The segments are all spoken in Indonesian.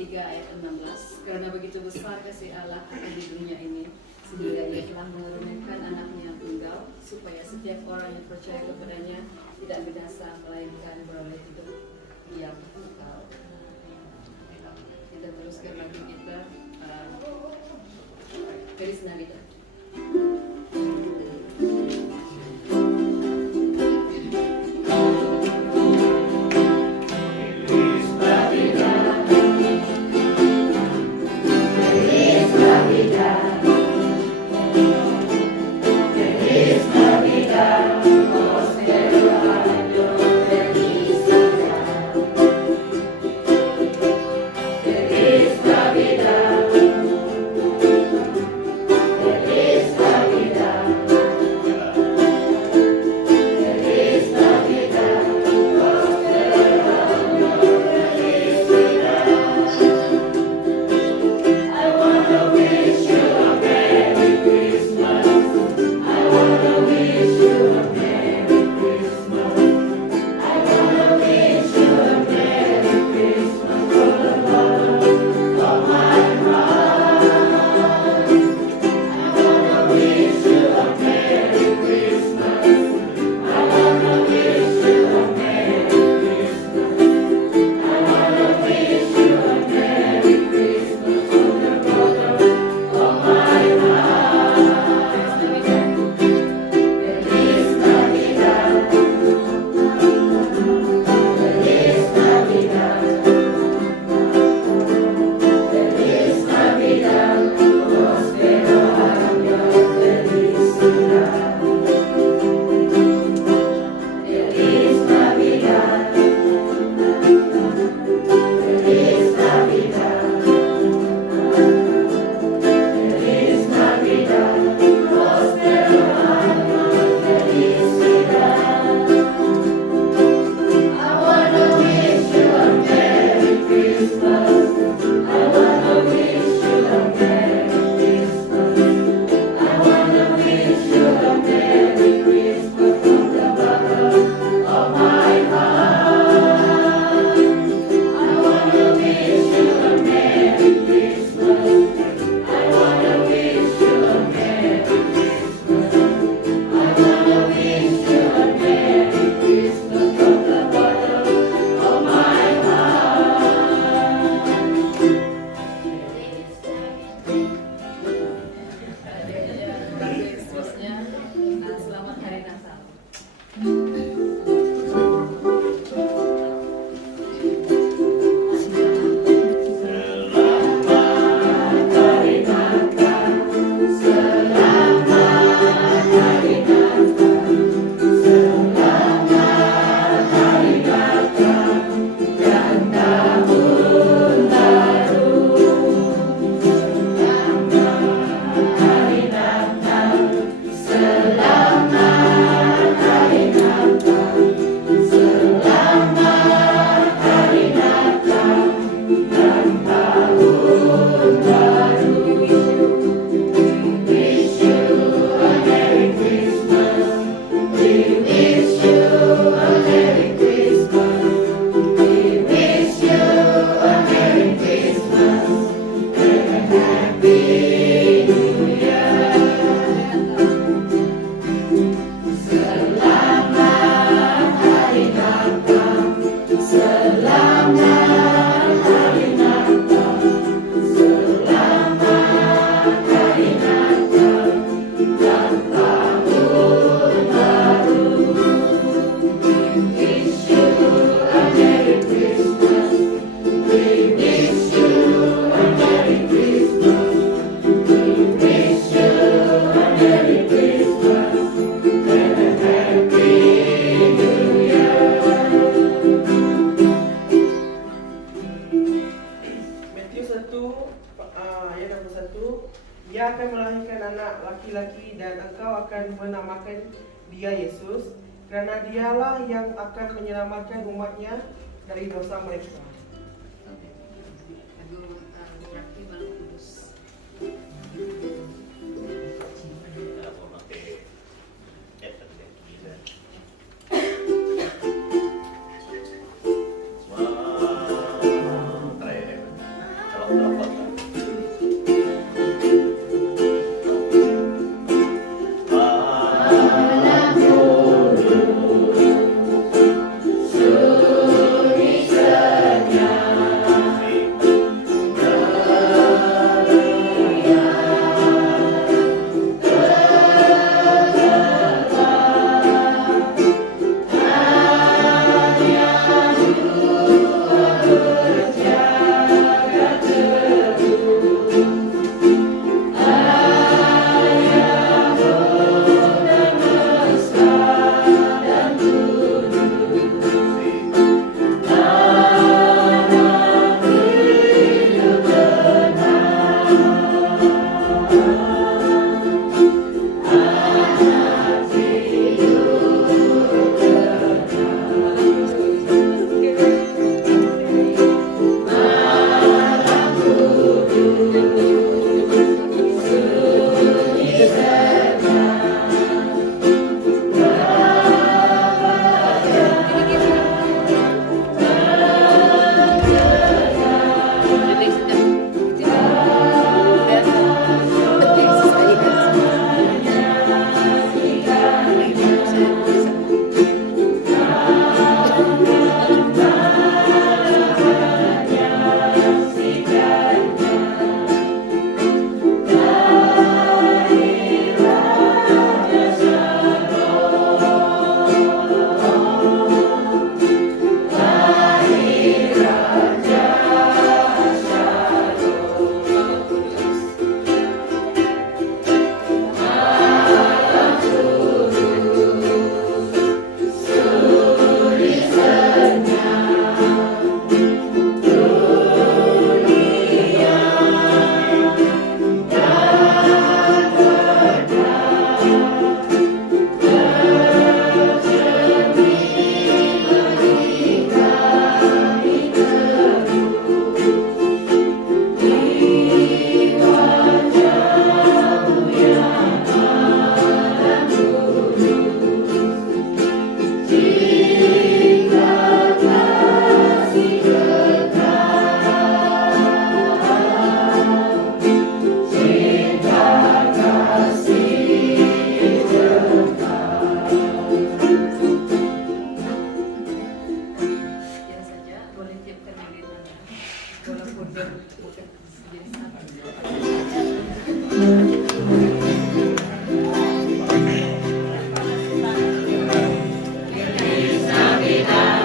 3 ayat 16. Karena begitu besar kasih Allah akan di dunia ini, sehingga Ia telah menurunkan anaknya yang tunggal, supaya setiap orang yang percaya kepadanya tidak binasa, melainkan beroleh hidup yang kekal. Kita teruskan lagi kita Felis Nabita. Ia akan melahirkan anak laki-laki dan engkau akan menamakan dia Yesus, kerana dialah yang akan menyelamatkan umatnya dari dosa mereka. akan melihat anak walaupun bukan jadi satu. Feliz Navidad.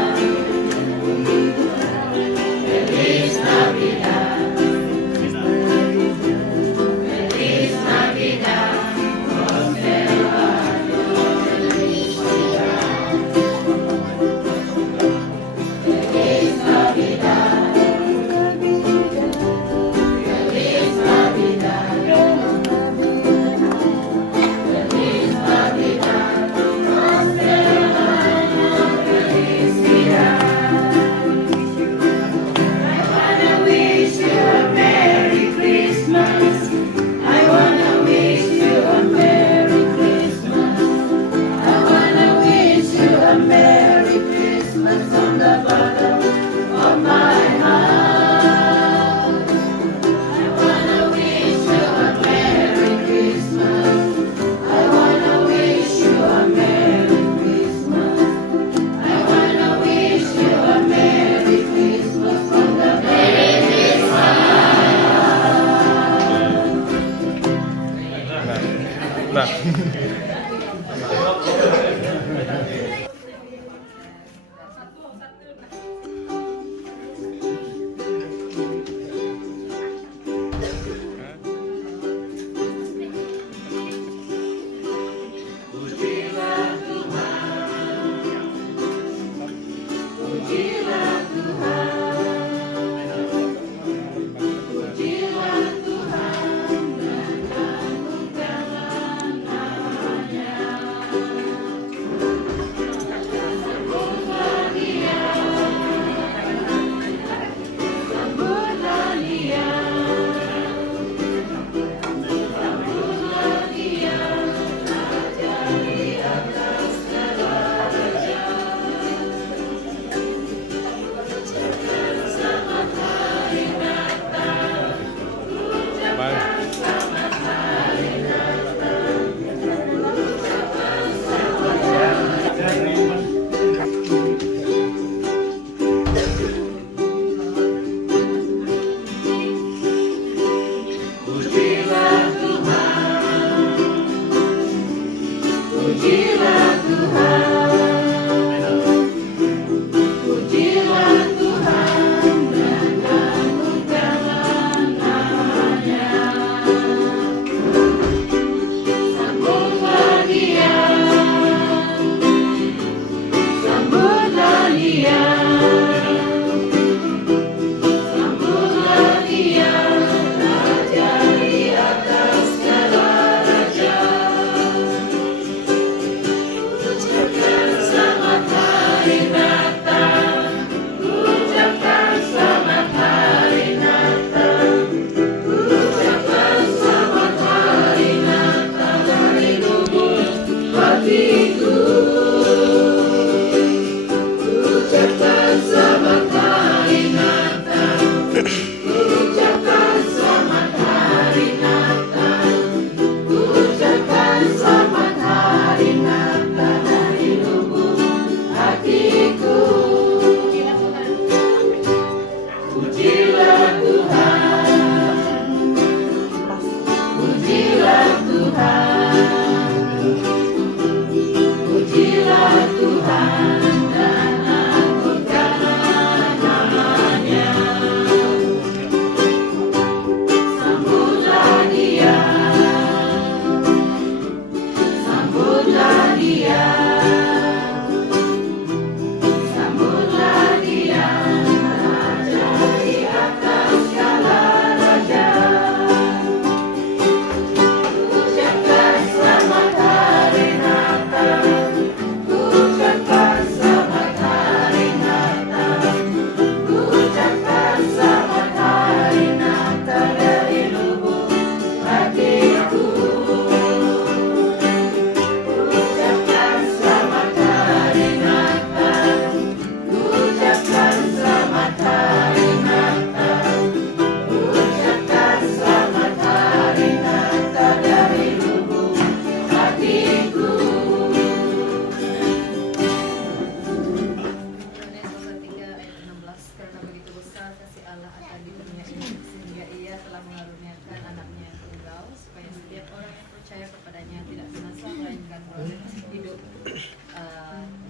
besar kasih Allah akan di dunia ini, sehingga Ia telah mengaruniakan anaknya yang tunggal, supaya setiap orang yang percaya kepadanya tidak binasa melainkan beroleh hidup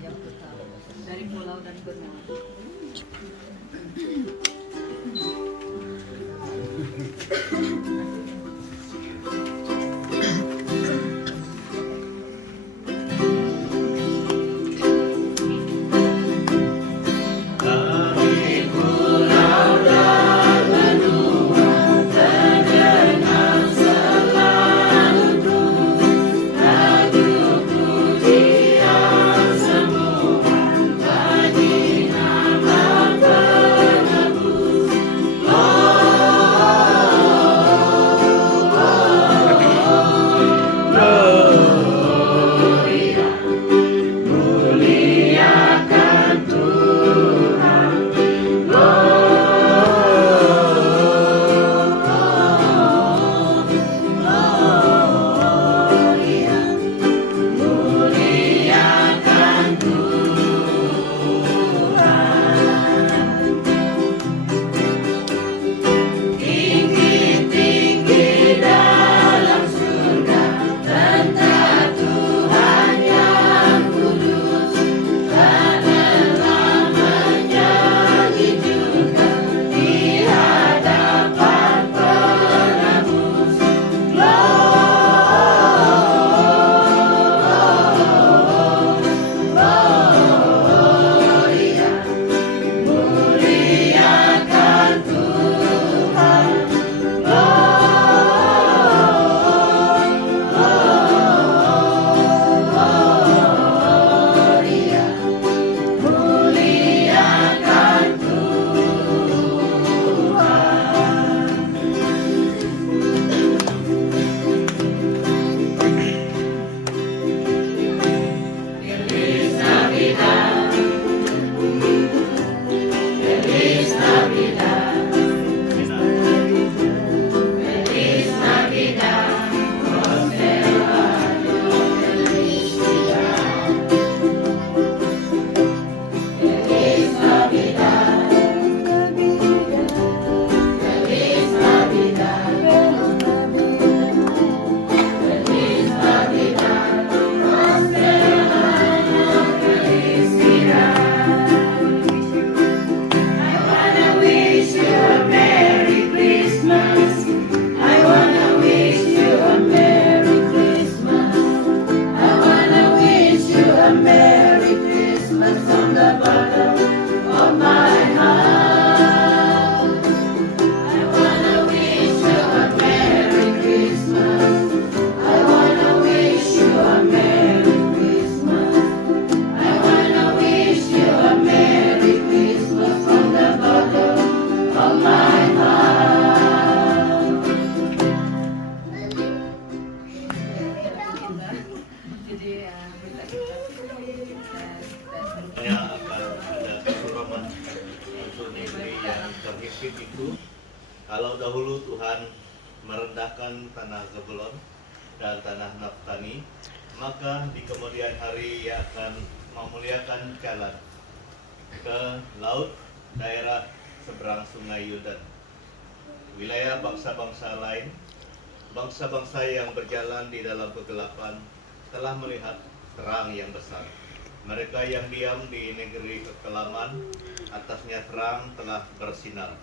yang kekal. Dari pulau dan benua. itu, kalau dahulu Tuhan merendahkan tanah Zebulon dan tanah Naftali, maka di kemudian hari Ia akan memuliakan jalan ke laut, daerah seberang sungai Yordan. Wilayah bangsa-bangsa lain, bangsa-bangsa yang berjalan di dalam kegelapan telah melihat terang yang besar. Mereka yang diam di negeri kekelaman, atasnya terang telah bersinar.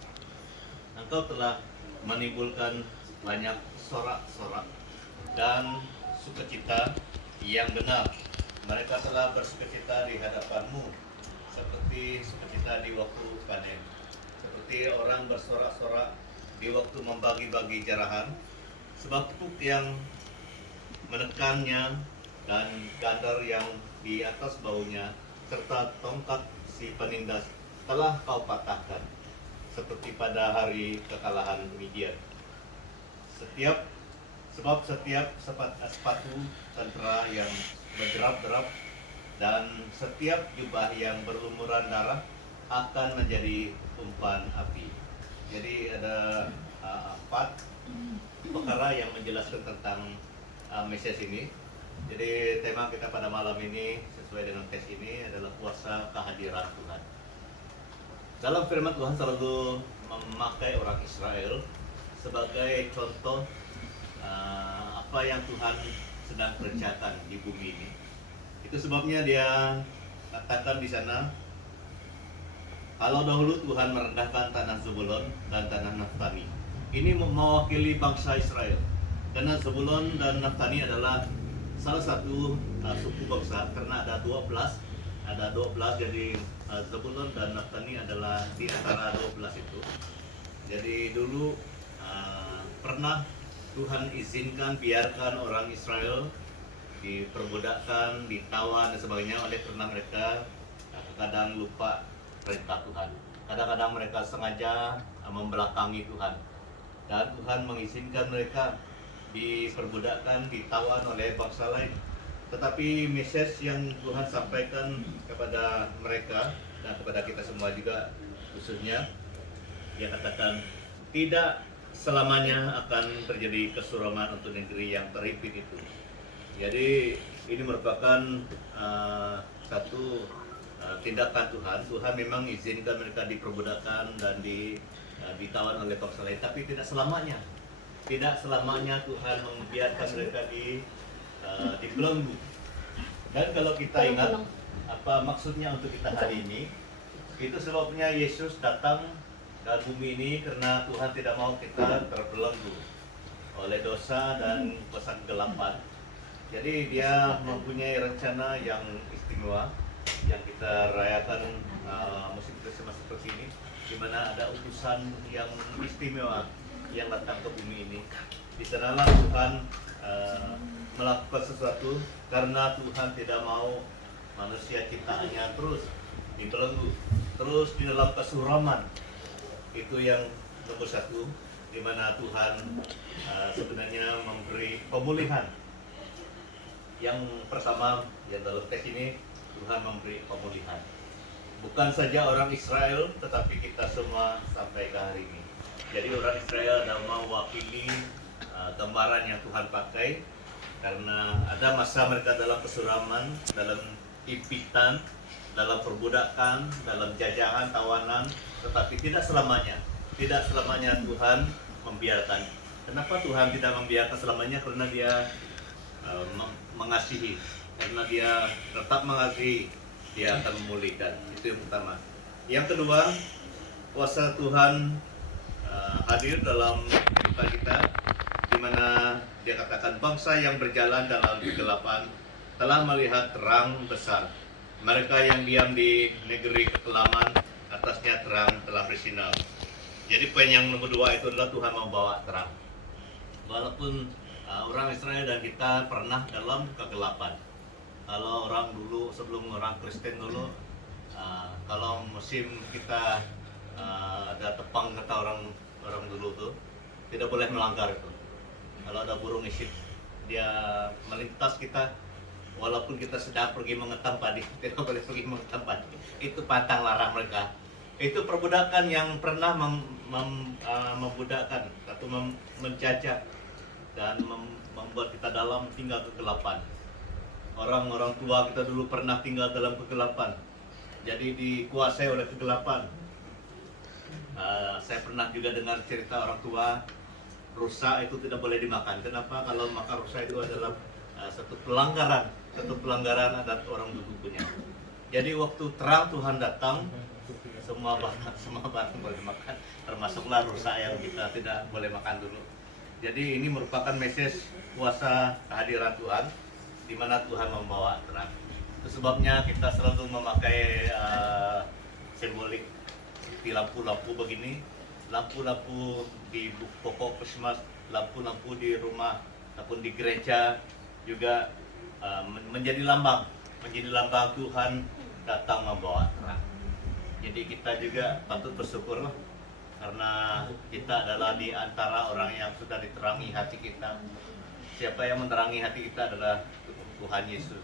Engkau telah menimbulkan banyak sorak-sorak dan sukacita yang benar. Mereka telah bersukacita di hadapan-Mu, seperti sukacita di waktu panen, seperti orang bersorak-sorak di waktu membagi-bagi jarahan, sebab kuk yang menekannya dan gandar yang di atas baunya, serta tongkat si penindas telah Kau patahkan, seperti pada hari kekalahan Midian. Sebab setiap sepatu tentara yang berderap-derap dan setiap jubah yang berlumuran darah akan menjadi umpan api. Jadi ada 4 perkara yang menjelaskan tentang Mesias ini. Jadi tema kita pada malam ini sesuai dengan tes ini adalah kuasa kehadiran Tuhan. Dalam firman Tuhan selalu memakai orang Israel sebagai contoh apa yang Tuhan sedang kerjakan di bumi ini. Itu sebabnya dia katakan di sana, kalau dahulu Tuhan merendahkan tanah Zebulon dan tanah Naftali. Ini mewakili bangsa Israel. Karena Zebulon dan Naftali adalah salah satu suku bangsa, karena ada 12, jadi Zebulon dan Naftali adalah di antara 12 itu. Jadi dulu pernah Tuhan izinkan, biarkan orang Israel diperbudakkan, ditawan dan sebagainya oleh karena mereka kadang lupa perintah Tuhan. Kadang-kadang mereka sengaja membelakangi Tuhan. Dan Tuhan mengizinkan mereka diperbudakkan, ditawan oleh bangsa lain. Tetapi message yang Tuhan sampaikan kepada mereka dan kepada kita semua juga khususnya, dia katakan tidak selamanya akan terjadi kesuraman untuk negeri yang terhimpit itu. Jadi ini merupakan satu tindakan Tuhan. Tuhan memang izinkan mereka diperbudakkan dan ditawan oleh bangsa lain, tapi tidak selamanya. Tidak selamanya Tuhan membiarkan mereka dibelenggu. Dan kalau kita ingat apa maksudnya untuk kita hari ini, itu sebabnya Yesus datang ke bumi ini karena Tuhan tidak mau kita terbelenggu oleh dosa dan kuasa kegelapan. Jadi dia mempunyai rencana yang istimewa yang kita rayakan musim Krismas seperti ini, di mana ada utusan yang istimewa yang datang ke bumi ini. Di sanalah Tuhan melakukan sesuatu karena Tuhan tidak mau manusia ciptaannya terus dibelenggu, terus di dalam kesuraman. Itu yang nomor satu, di mana Tuhan sebenarnya memberi pemulihan. Yang pertama, yang dalam teks ini Tuhan memberi pemulihan. Bukan saja orang Israel, tetapi kita semua sampai ke hari ini. Jadi orang Israel adalah mewakili gambaran yang Tuhan pakai, karena ada masa mereka dalam kesuraman, dalam impitan, dalam perbudakan, dalam jajahan, tawanan, tetapi tidak selamanya Tuhan membiarkan. Kenapa Tuhan tidak membiarkan selamanya? Karena dia mengasihi, karena dia tetap mengasihi, dia akan memulihkan. Itu yang pertama. Yang kedua, kuasa Tuhan hadir dalam kehidupan kita, di mana dia katakan bangsa yang berjalan dalam kegelapan telah melihat terang besar. Mereka yang diam di negeri kekelaman, atasnya terang telah bersinar. Jadi poin yang nomor dua itu adalah Tuhan membawa terang. Walaupun orang Israel dan kita pernah dalam kegelapan. Kalau orang dulu, sebelum orang Kristen dulu, kalau musim kita ada tepang, kata orang dulu tuh, tidak boleh melanggar itu. Kalau ada burung isit, dia melintas kita, walaupun kita sedang pergi mengetam padi, tidak boleh pergi mengetam padi. Itu pantang larang mereka. Itu perbudakan yang pernah membudakkan atau menjajah dan membuat kita dalam tinggal kegelapan. Orang-orang tua kita dulu pernah tinggal dalam kegelapan, jadi dikuasai oleh kegelapan. Saya pernah juga dengar cerita orang tua, rusa itu tidak boleh dimakan. Kenapa? Kalau makan rusa itu adalah satu pelanggaran adat orang dulu punya. Jadi waktu terang Tuhan datang, semua barang boleh makan, termasuklah rusa yang kita tidak boleh makan dulu. Jadi ini merupakan message kuasa kehadiran Tuhan, di mana Tuhan membawa terang. Itu sebabnya kita selalu memakai simbolik di lampu-lampu begini, lampu-lampu di pokok Krismas, lampu-lampu di rumah ataupun di gereja juga menjadi lambang Tuhan datang membawa terang. Jadi kita juga patut bersyukur karena kita adalah di antara orang yang sudah diterangi hati kita. Siapa yang menerangi hati kita adalah Tuhan Yesus.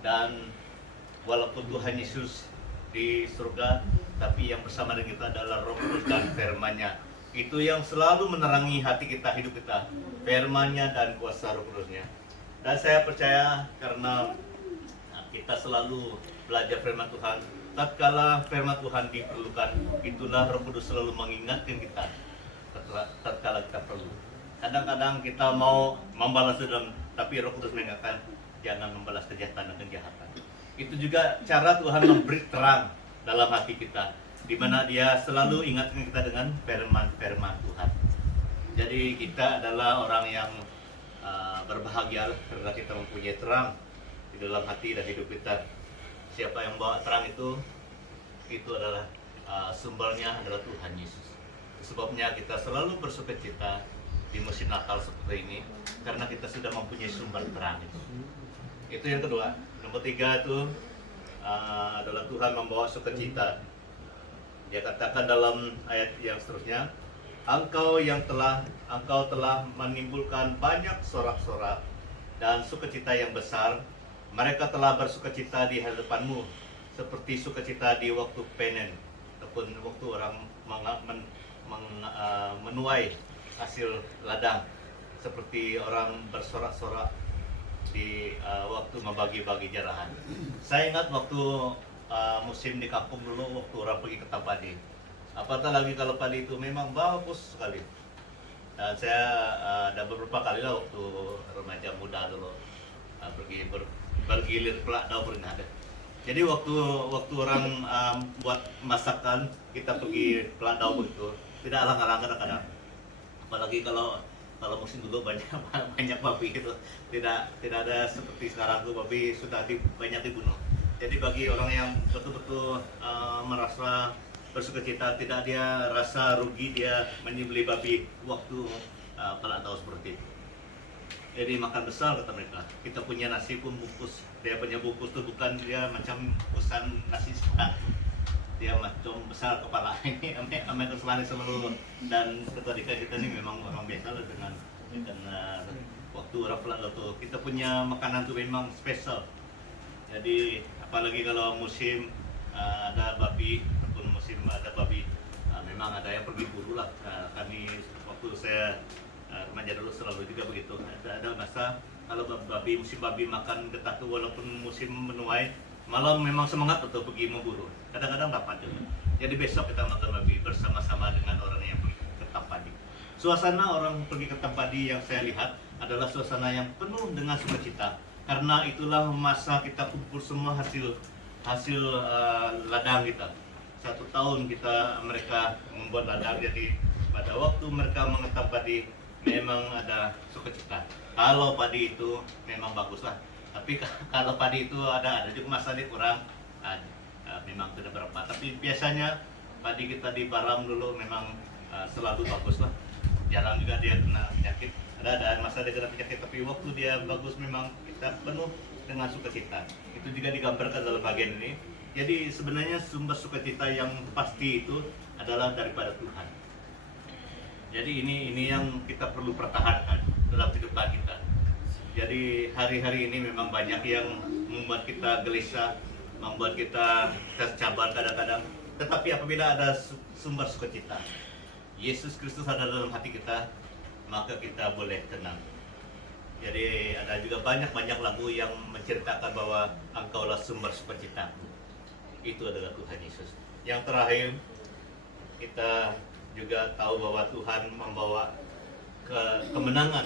Dan walaupun Tuhan Yesus di surga, tapi yang bersama dengan kita adalah Roh Kudus dan firman-Nya. Itu yang selalu menerangi hati kita, hidup kita, firman-Nya dan kuasa Roh Kudus-Nya. Dan saya percaya karena kita selalu belajar firman Tuhan, tatkala firman Tuhan diperlukan, itulah Roh Kudus selalu mengingatkan kita tatkala kita perlu. Kadang-kadang kita mau membalas dendam, tapi Roh Kudus mengingatkan jangan membalas kejahatan dan kejahatan. Itu juga cara Tuhan memberi terang dalam hati kita, di mana Dia selalu ingatkan kita dengan firman Tuhan. Jadi kita adalah orang yang berbahagia karena kita mempunyai terang di dalam hati dan hidup kita. Siapa yang bawa terang itu adalah sumbernya adalah Tuhan Yesus. Sebabnya kita selalu bersukacita di musim Natal seperti ini karena kita sudah mempunyai sumber terang itu. Itu yang kedua. Nomor 3 itu adalah Tuhan membawa sukacita. Dia katakan dalam ayat yang seterusnya, Engkau telah menimbulkan banyak sorak-sorak dan sukacita yang besar. Mereka telah bersukacita di hadapanmu seperti sukacita di waktu panen ataupun waktu orang menuai hasil ladang, seperti orang bersorak-sorak di waktu membagi-bagi jarahan. Saya ingat waktu musim di kampung dulu, waktu orang pergi ke padi. Apatah lagi kalau padi itu memang bagus sekali. Dan saya ada beberapa kali lah waktu remaja muda dulu pergi bergilir pelak daun pernah ada. Jadi waktu orang buat masakan, kita pergi pelak daun itu tidak alang-alang kadang-kadang. Apalagi kalau musim dulu banyak babi itu, tidak ada seperti sekarang tuh babi sudah banyak dibunuh. Jadi bagi orang yang betul-betul merasa bersukacita, tidak dia rasa rugi dia menyembelih babi waktu pelak daun seperti itu. Jadi makan besar kata mereka. Kita punya nasi pun bungkus. Dia punya bungkus tuh bukan dia macam bungkusan nasi sehat. Dia macam besar kepala ini. Amin terselani seluruh. Dan ketika kita ini memang orang biasa lah dengan waktu orang pelak daun. Kita punya makanan tuh memang spesial. Jadi apalagi kalau musim ada babi ataupun musim ada babi, memang ada yang pergi buru lah. Kami waktu saya remaja dulu selalu juga begitu. Ada masa kalau musim babi makan getah tuh, walaupun musim menuai, malam memang semangat untuk pergi memburu. Kadang-kadang dapat juga. Jadi besok kita makan babi bersama-sama dengan orang yang pergi ke padi. Suasana orang pergi ke padi yang saya lihat adalah suasana yang penuh dengan sukacita. Karena itulah masa kita kumpul semua hasil ladang kita. 1 tahun mereka membuat ladang, jadi pada waktu mereka mengetam padi memang ada sukacita. Kalau padi itu memang bagus lah. Tapi kalau padi itu ada juga masalah kurang, memang tidak berapa. Tapi biasanya padi kita di Baram dulu memang selalu bagus lah. Jarang juga dia kena penyakit. Ada masa dia kena penyakit, tapi waktu dia bagus memang kita penuh dengan sukacita. Itu juga digambarkan dalam bagian ini. Jadi sebenarnya sumber sukacita yang pasti itu adalah daripada Tuhan. Jadi ini yang kita perlu pertahankan dalam kehidupan kita. Jadi hari-hari ini memang banyak yang membuat kita gelisah, membuat kita tercabar kadang-kadang. Tetapi apabila ada sumber sukacita, Yesus Kristus ada dalam hati kita, maka kita boleh tenang. Jadi ada juga banyak lagu yang menceritakan bahwa Engkaulah sumber sukacitaku. Itu adalah Tuhan Yesus. Yang terakhir, kita juga tahu bahwa Tuhan membawa kemenangan.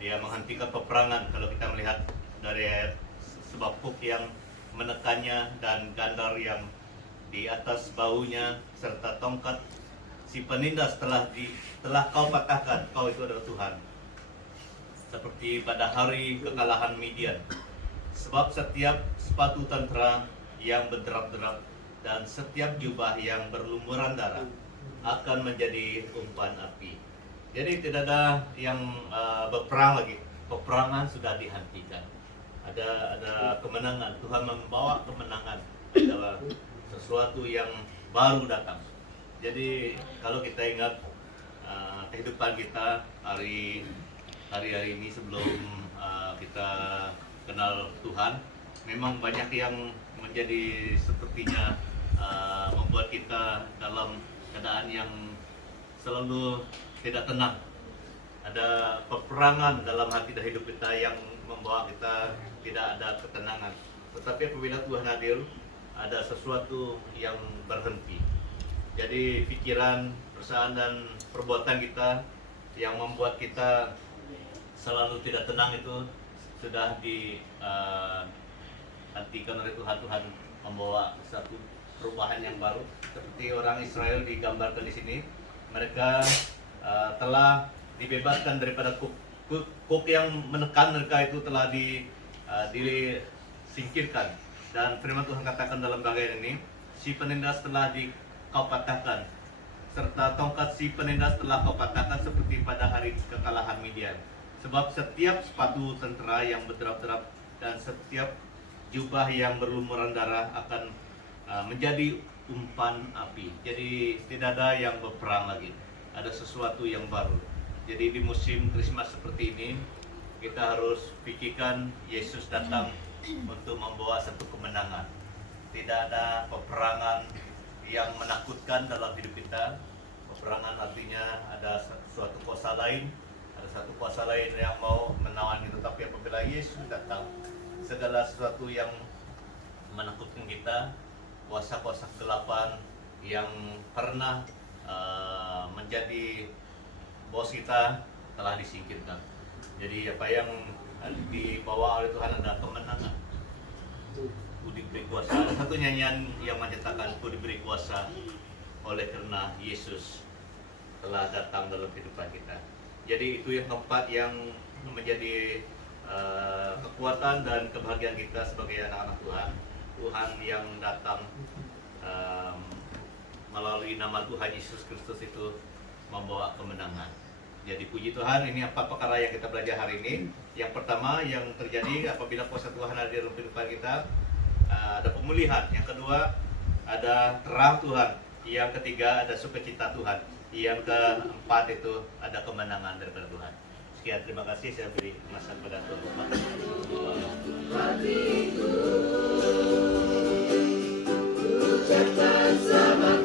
Dia menghentikan peperangan. Kalau kita melihat dari sebab Puk yang menekannya dan gandar yang di atas bahunya serta tongkat si penindas telah kau patahkan. Kau itu adalah Tuhan. Seperti pada hari kekalahan Midian. Sebab setiap sepatu tentera yang berderap-derap dan setiap jubah yang berlumuran darah akan menjadi umpan api. Jadi tidak ada yang berperang lagi. Peperangan sudah dihentikan. Ada kemenangan. Tuhan membawa kemenangan. Ada sesuatu yang baru datang. Jadi kalau kita ingat kehidupan kita hari-hari ini sebelum kita kenal Tuhan, memang banyak yang menjadi sepertinya membuat kita dalam keadaan yang selalu tidak tenang. Ada peperangan dalam hati dan hidup kita yang membawa kita tidak ada ketenangan. Tetapi apabila Tuhan hadir, ada sesuatu yang berhenti. Jadi pikiran, perasaan dan perbuatan kita yang membuat kita selalu tidak tenang itu sudah diartikan oleh Tuhan. Tuhan membawa satu perubahan yang baru. Seperti orang Israel digambarkan di sini, mereka telah dibebaskan daripada kuk yang menekan mereka, itu telah disingkirkan. Dan firman Tuhan katakan dalam bagian ini, si penindas telah kau patahkan, serta tongkat si penindas telah kau patahkan seperti pada hari kekalahan Midian. Sebab setiap sepatu tentara yang berderap-derap dan setiap jubah yang berlumuran darah akan menjadi umpan api. Jadi tidak ada yang berperang lagi, ada sesuatu yang baru. Jadi di musim Krismas seperti ini, kita harus pikirkan Yesus datang untuk membawa satu kemenangan. Tidak ada peperangan yang menakutkan dalam hidup kita. Peperangan artinya ada suatu kuasa lain, ada satu kuasa lain yang mau menawan itu. Tapi apabila Yesus datang, segala sesuatu yang menakutkan kita, kuasa-kuasa kegelapan yang pernah menjadi bos kita telah disingkirkan. Jadi apa yang dibawa oleh Tuhan adalah kemenangan. Ku diberi kuasa. Ada satu nyanyian yang menyatakan ku diberi kuasa oleh karena Yesus telah datang dalam kehidupan kita. Jadi itu yang keempat yang menjadi kekuatan dan kebahagiaan kita sebagai anak-anak Tuhan. Tuhan yang datang melalui nama Tuhan Yesus Kristus itu membawa kemenangan. Jadi puji Tuhan, ini 4 perkara yang kita belajar hari ini. Yang pertama yang terjadi apabila kuasa Tuhan ada di dalam kehidupan kita, ada pemulihan. Yang kedua, ada terang Tuhan. Yang ketiga, ada sukacita Tuhan. Yang keempat itu ada kemenangan daripada Tuhan. Sekian, terima kasih. Saya beri masa kepada Tuhan. Ucapkan selamat